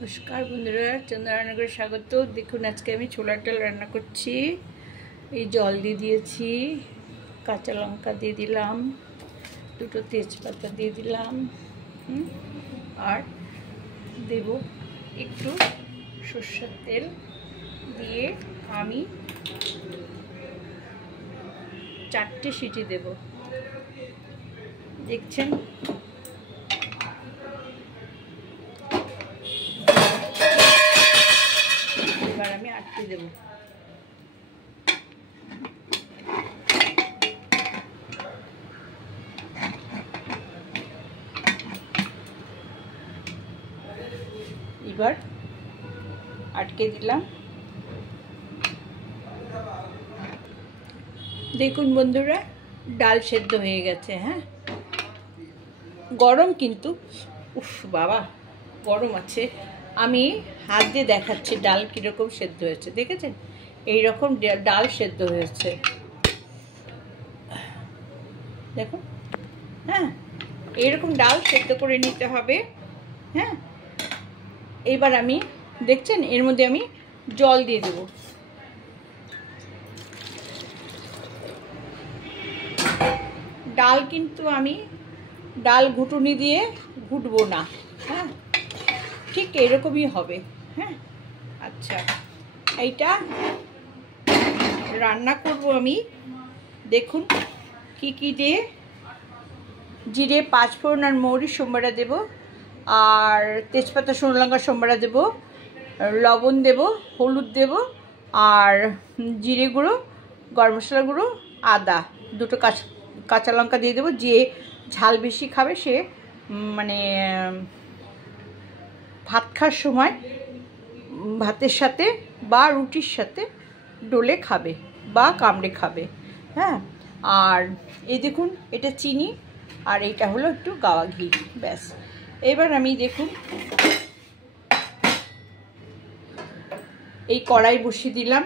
নমস্কার বন্ধুরা, চন্দ্রনগরে স্বাগত। দেখুন আজকে আমি ছোলার ডাল রান্না করছি। এই জল দিয়ে দিয়েছি, কাঁচা লঙ্কা দিয়ে দিলাম, দুটো তেজপাতা দিয়ে দিলাম, আর দেব একটু সরষের তেল দিয়ে আমি 4টে সিটি দেব। দেখছেন, এবার আমি আটকে দেব। এবার আটকে দিলাম। দেখুন বন্ধুরা, ডাল সেদ্ধ হয়ে গেছে। হ্যাঁ, গরম কিন্তু, উফ বাবা গরম আছে। আমি হাত দিয়ে দেখাচ্ছি ডাল কীরকম সেদ্ধ হয়েছে। দেখেছেন, এইরকম ডাল সেদ্ধ হয়েছে, দেখুন। হ্যাঁ, এইরকম ডাল সেদ্ধ করে নিতে হবে। হ্যাঁ, এবার আমি দেখছেন এর মধ্যে আমি জল দিয়ে দেব। ডাল কিন্তু আমি ডাল ঘুটুনি দিয়ে ঘুটবো না। হ্যাঁ, ঠিক এরকমই হবে। হ্যাঁ, আচ্ছা, এইটা রান্না করব আমি। দেখুন কি কি দিয়ে, জিরে, পাঁচফোড়ন আর মৌরি সোমবারে দেব, আর তেজপাতা, শুকনো লঙ্কা সোমবারে দেব, লবণ দেব, হলুদ দেব, আর জিরে গুঁড়ো, গরম মশলা গুঁড়ো, আদা, দুটো কাঁচা লঙ্কা দিয়ে দেবো। যে ঝাল বেশি খাবে সে মানে ভাত খাওয়ার সময় ভাতের সাথে বা রুটির সাথে ডলে খাবে বা কামড়ে খাবে। হ্যাঁ, আর এই দেখুন এটা চিনি, আর এইটা হলো একটু গাওয়া ঘি, ব্যাস। এবার আমি দেখুন এই কড়াই বসিয়ে দিলাম।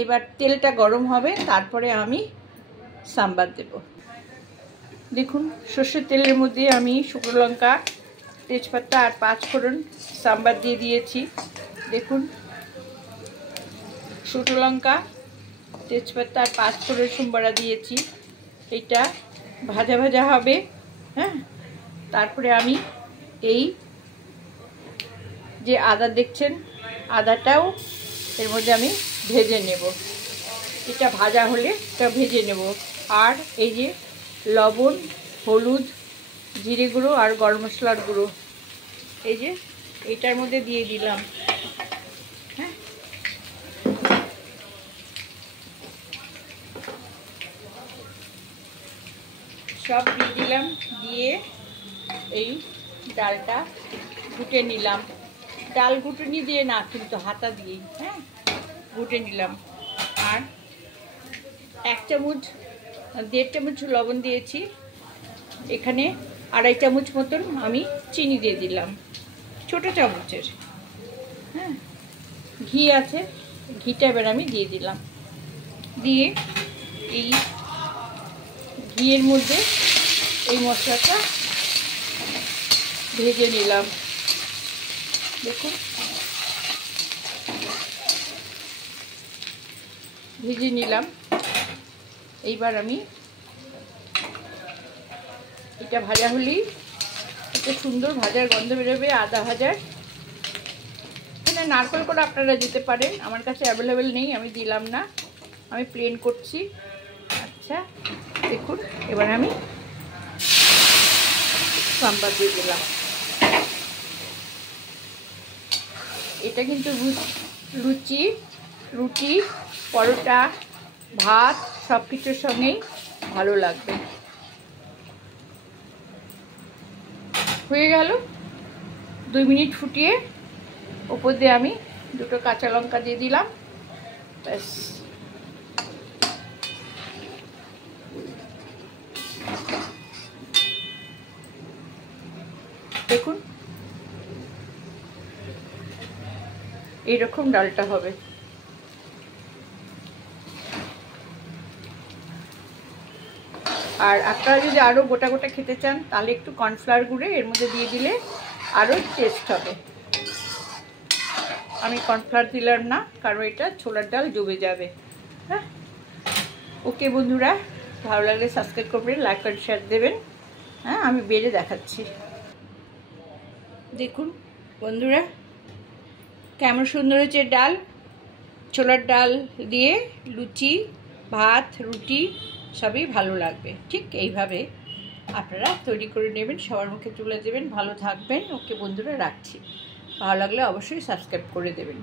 এবার তেলটা গরম হবে, তারপরে আমি সাম্বার দেব। দেখুন সর্ষের তেলের মধ্যে আমি শুকনো লঙ্কা, তেজপাতা আর পাঁচফোড়ন সাম্বার দিয়ে দিয়েছি। দেখুন, শুকনো লঙ্কা, তেজপাতা আর পাঁচফোড়ন সোমবারা দিয়েছি। এটা ভাজা ভাজা হবে। হ্যাঁ, তারপরে আমি এই যে আদা দেখছেন, আদাটাও এর মধ্যে আমি ভেজে নেব। এটা ভাজা হলে এটা ভেজে নেব। আর এই যে লবণ, হলুদ, জিরে গুঁড়ো আর গরম মশলার গুঁড়ো, এই যে এটার মধ্যে দিয়ে দিলাম। হ্যাঁ, সব দিয়ে দিলাম, দিয়ে এই ডালটা ঘুটে নিলাম। ডাল ঘুটুনি দিয়ে না, কিন্তু হাতা দিয়েই। হ্যাঁ, ঘুটে নিলাম। আর 1 চামচ 1.5 চামচ লবণ দিয়েছি। এখানে 2.5 চামচ মতন আমি চিনি দিয়ে দিলাম, ছোটো চামচের। হ্যাঁ, ঘি আছে, ঘিটা এবার আমি দিয়ে দিলাম। দিয়ে এই ঘিয়ের মধ্যে এই মশলাটা ভেজে নিলাম। দেখুন, ভেজে নিলাম। এইবার আমি এটা ভাজা হলেই একটা সুন্দর ভাজার গন্ধ বেরোবে, আদা ভাজার। এখানে নারকেল করে আপনারা দিতে পারেন, আমার কাছে অ্যাভেলেবেল নেই, আমি দিলাম না, আমি প্লেন করছি। আচ্ছা, দেখুন এবার আমি সাম্বার দিয়ে দিলাম। এটা কিন্তু লুচি, রুটি, পরোটা, ভাত সব কিছুর সঙ্গেই ভালো লাগবে। হয়ে গেল। 2 মিনিট ফুটিয়ে উপর দিয়ে আমি দুটো কাঁচা লঙ্কা দিয়ে দিলাম, ব্যাস। দেখুন এইরকম ডালটা হবে। আর আপনারা যদি আরও গোটা গোটা খেতে চান, তাহলে একটু কর্নফ্লাওয়ার গুঁড়ে এর মধ্যে দিয়ে দিলে আরও টেস্ট হবে। আমি কর্নফ্লাওয়ার দিলাম না, কারণ এটা ছোলার ডাল ডুবে যাবে। হ্যাঁ, ওকে বন্ধুরা, ভালো লাগলে সাবস্ক্রাইব করবেন, লাইক আর শেয়ার দেবেন। হ্যাঁ, আমি বেড়ে দেখাচ্ছি। দেখুন বন্ধুরা কেমন সুন্দর হয়েছে ডাল। ছোলার ডাল দিয়ে লুচি, ভাত, রুটি সবই ভালো লাগবে। ঠিক এইভাবে আপনারা তৈরি করে নেবেন, সবার মুখে তুলে দেবেন। ভালো থাকবেন। ওকে বন্ধুরা, রাখছি। ভালো লাগলে অবশ্যই সাবস্ক্রাইব করে দেবেন।